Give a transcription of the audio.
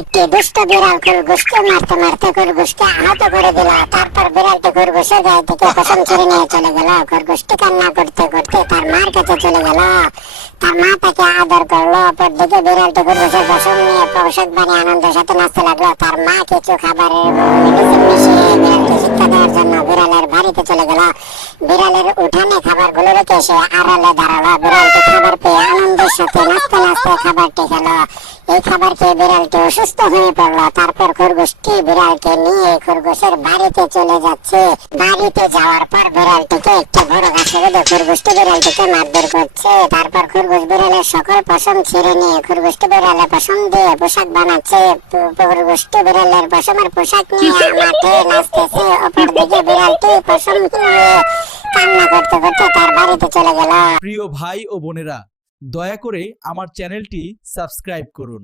একটি দুষ্ট বিড়াল খরগোশকে মারতে মারতে খরগোশকে আহত করে দিল। তারপর বিড়ালটি খরগোশের গায়ে থেকে পশম ছিঁড়ে নিয়ে চলে গেল। খরগোশটি কান্না করতে করতে তার মার কাছে চলে গেল। তার মা তাকে আদর করলো। অপরদিকে বিড়ালটি খরগোশের পশম নিয়ে পোশাক বানিয়ে আনন্দের সাথে নাচতে লাগলো। তার মা কিছু খাবারের মেডিসিন মিশিয়ে বিড়ালকে শিক্ষা দেওয়ার জন্য বিড়ালের বাড়িতে চলে গেল। বিড়ালের উঠানে খাবারগুলো রেখে সে আড়ালে দাঁড়ালো। বিড়ালটি খাবার পেয়ে আনন্দের সাথে নাচতে নাচতে খাবারটি খেলো। এই খাবার খেয়ে বিড়ালটি অসুস্থ হয়ে পড়লো। তারপর খরগোশটি বিড়ালকে নিয়ে খরগোশের বাড়িতে চলে যাচ্ছে। বাড়িতে যাওয়ার পর বিড়ালটিকে একটি বড় গাছে বেঁধে খরগোশটি বিড়ালটিকে মারধর করছে। তারপর খরগোশ বিড়ালের সকল পশম ছিঁড়ে নিয়ে খরগোশটি বিড়ালের পশম দিয়ে পোশাক বানাচ্ছে। খরগোশটি বিড়ালের পশমের পোশাক নিয়ে মাঠে নাচতেছে। অপরদিকে বিড়ালটি পশম নিয়ে কান্না করতে করতে তার বাড়িতে চলে গেল। প্রিয় ভাই ও বোনেরা, দয়া করে আমার চ্যানেলটি সাবস্ক্রাইব করুন।